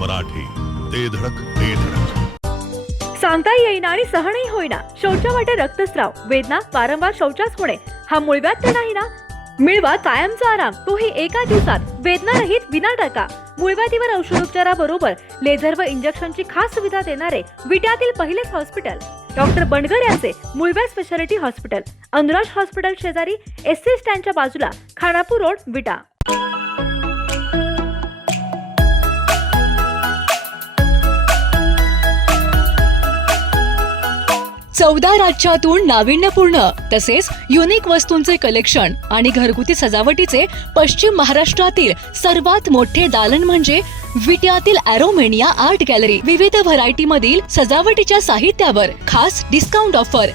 मराठी, ते धडक ते धडक. सांगता येईना आणि सहनही होईना, शौचा वाटे रक्तस्राव, वेदना, वारंवार शौचास होणे हा मूळव्याध तर नाही ना? मिळवा कायमचा आराम, तोही एका दिवसात, वेदना रहित, विना टाका. मूळव्याधीवर औषधोपचाराबरोबर लेझर व इंजेक्शनची खास सुविधा देणारे विट्यातील पहिलेच हॉस्पिटल डॉक्टर बनगर यांचे मूळव्याध स्पेशालिटी हॉस्पिटल, अनुराज हॉस्पिटल शेजारी, एसटी स्टँडच्या बाजूला, खानापूर रोड, विटा. चौदा राज्यातून नाविन्यपूर्ण तसेच युनिक वस्तूंचे कलेक्शन आणि घरगुती सजावटीचे पश्चिम महाराष्ट्रातील सर्वात मोठे दालन म्हणजे विट्यातील ॲरोमेनिया आर्ट गॅलरी. विविध व्हरायटी मधील सजावटीच्या साहित्यावर खास डिस्काउंट ऑफर.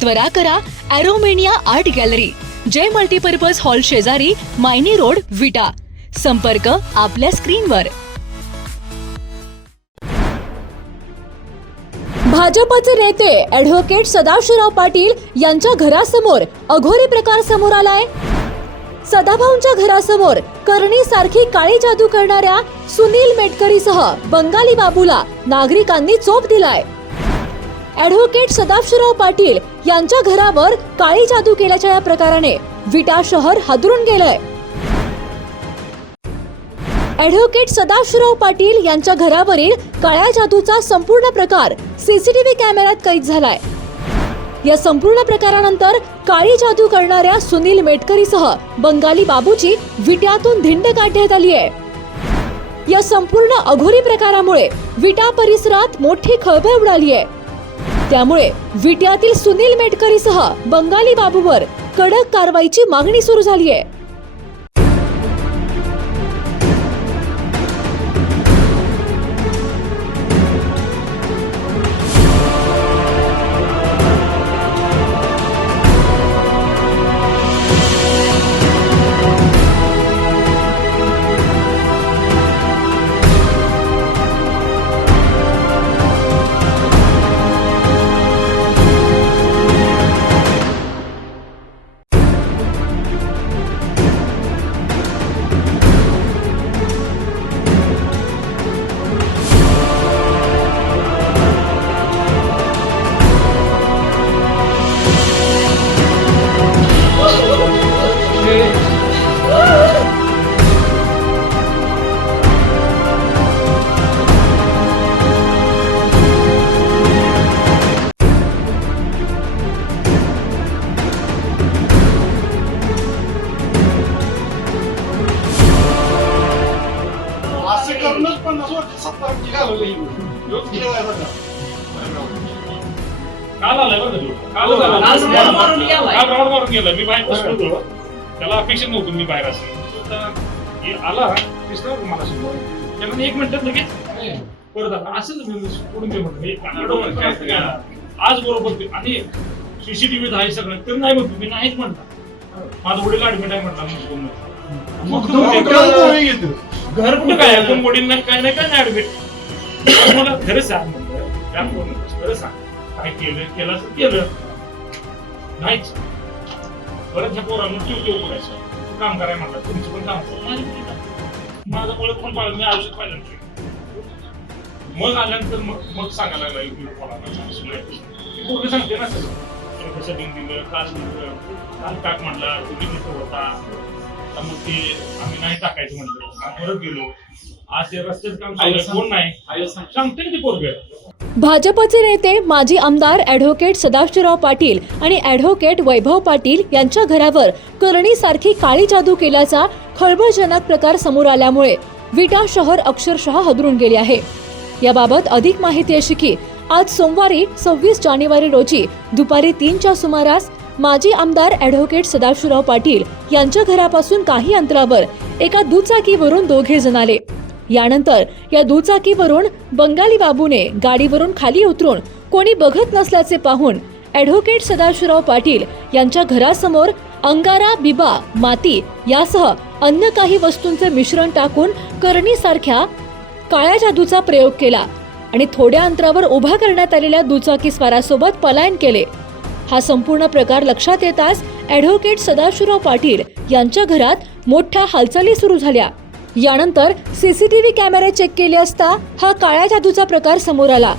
त्वरा करा, ॲरोमेनिया आर्ट गॅलरी, जय मल्टीपर्पज हॉल शेजारी, मायनी रोड, विटा. संपर्क आपल्या स्क्रीनवर. भाजपचे नेते ॲडव्होकेट सदाशिवराव पाटील यांच्या घरासमोर अघोरी प्रकार समोर आलाय. सदाभाऊंच्या घरासमोर करणी सारखी काळी जादू करणाऱ्या सुनील मेटकरीसह बंगाली बाबूला नागरिकांनी चोप दिलाय. ॲडव्होकेट सदाशिवराव पाटील यांच्या घरावर काळी जादू केल्याच्या या प्रकाराने विटा शहर हादरून गेलंय. ॲडव्होकेट सदाशिवराव पाटील यांच्या घरावरील काळ्या जादूचा संपूर्ण प्रकार सीसीटीव्ही कॅमेऱ्यात कैद झालाय. या संपूर्ण प्रकारानंतर काळी जादू करणाऱ्या सुनील मेटकरीसह बंगाली बाबूची विट्यातून धिंड काढण्यात आली आहे. या संपूर्ण अघोरी प्रकारामुळे विटा परिसरात मोठी खळबळ उडाली आहे. त्यामुळे विट्यातील सुनील मेटकरीसह बंगाली बाबूवर कडक कारवाईची मागणी सुरू झाली आहे. मी बाहेर बसलो, त्याला अपेक्षा नव्हतं मी बाहेर असेल. आला दिसला मला समोर, त्याला 1 मिनिटात लगेच परत आला. असंच सोडून दे म्हणलं आज बरोबर. आणि सीसीटीव्ही आहे सगळं तर नाही म्हणतो मी, नाहीच म्हणता. माझं वडील ऍडमिट आहे म्हटला. घर कुठं काय आपण वडील काय नाही काय नाही ऍडमिट. मला खरं सांग म्हणलं, खरं सांग काय केलं असं केलं नाहीच. परत ह्या पोरांना चिवचिव करायचं, काम करायला म्हणतात. तुमचं पण काम माझं ओळख पण पाहिलं मी आयुष्यात पाहिलं. मग आल्यानंतर मग सांगायला लागला पोरं सांगते ना सगळं कसं दिलं काल टाक म्हणला तुम्ही तिथं होता. मग ते आम्ही नाही टाकायचं म्हणलं, परत गेलो. आज ते रस्त्याचं काम चालू कोण नाही सांगते ना ते पोरगं. भाजपचे नेते माजी आमदार ॲडव्होकेट सदाशिवराव पाटील आणि ॲडव्होकेट वैभव पाटील यांच्या घरावर करणीसारखी काळी जादू केल्याचा खळबळजनक प्रकार समोर आल्यामुळे विटा शहर अक्षरशः हादरून गेले आहे. याबाबत अधिक माहिती अशी की आज सोमवारी 26 जानेवारी रोजी दुपारी 3च्या सुमारास माजी आमदार ॲडव्होकेट सदाशिवराव पाटील यांच्या घरापासून काही अंतरावर एका दुचाकीवरून 2 जण आले. यानंतर या दुचाकीवरून बंगाली बाबूने गाडीवरून खाली उतरून कोणी बघत नसल्याचे पाहून ॲडव्होकेट सदाशिवराव पाटील यांच्या घरासमोर अंगारा, बिबा, माती यासह अन्य काही वस्तूंचे मिश्रण टाकून करणीसारख्या काळ्या जादूचा प्रयोग केला आणि थोड्या अंतरावर उभा करण्यात आलेल्या दुचाकी स्वारासोबत पलायन केले. हा संपूर्ण प्रकार लक्षात येताच ॲडव्होकेट सदाशिवराव पाटील यांच्या घरात मोठ्या हालचाली सुरू झाल्या. यानंतर सीसीटीव्ही कॅमेरे चेक केले असता हा काळ्या जादूचा प्रकार समोर आला.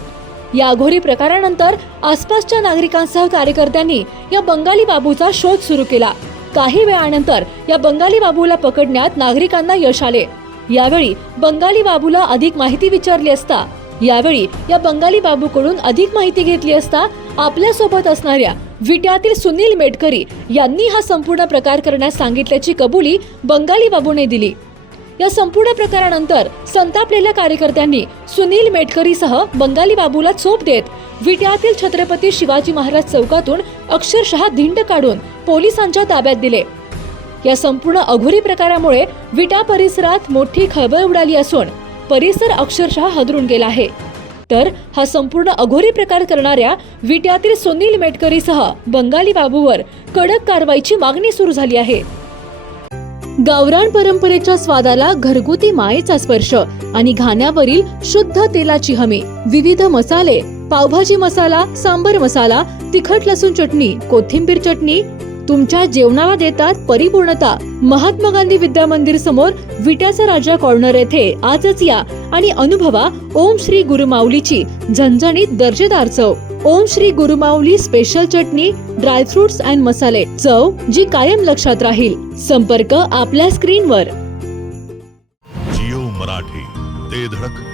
या अघोरी प्रकारानंतर आसपासच्या नागरिकांसह कार्यकर्त्यांनी या बंगाली बाबूचा शोध सुरू केला. काही वेळानंतर या बंगाली बाबूला पकडण्यात नागरिकांना यश आले. यावेळी बंगाली बाबूला अधिक माहिती विचारली असता या बंगाली बाबूकडून अधिक माहिती घेतली असता आपल्या सोबत असणाऱ्या विट्यातील सुनील मेटकरी यांनी हा संपूर्ण प्रकार करण्यास सांगितल्याची कबुली बंगाली बाबूने दिली. या संपूर्ण प्रकारानंतर संतापलेल्या कार्यकर्त्यांनी सुनील मेटकरीसह बंगाली बाबूला चोप देत विट्यातील छत्रपती शिवाजी महाराज चौकातून अक्षरशः धिंड काढून पोलिसांच्या ताब्यात दिले. या संपूर्ण अघोरी प्रकारामुळे विटा परिसरात मोठी खळबळ उडाली असून परिसर अक्षरशः हादरून गेला आहे. तर हा संपूर्ण अघोरी प्रकार करणाऱ्या विट्यातील सुनील मेटकरीसह बंगाली बाबूवर कडक कारवाईची मागणी सुरू झाली आहे. गावरान परंपरेच्या स्वादाला घरगुती मायेचा स्पर्श आणि घाण्यावरील शुद्ध तेलाची हमी. विविध मसाले, पावभाजी मसाला, सांबर मसाला, तिखट लसूण चटणी, कोथिंबीर चटणी तुमच्या जेवणाला देतात परिपूर्णता. महात्मा गांधी विद्या मंदिर समोर विट्याचा राजा कॉर्नर येथे आजच या आणि अनुभवा ओम श्री गुरुमाऊलीची झणझणीत दर्जेदार चव. ओम श्री गुरुमाऊली स्पेशल चटणी, ड्रायफ्रुट्स अँड मसाले, चव जी कायम लक्षात राहील. संपर्क आपल्या स्क्रीनवर. जिओ मराठी, ते धडक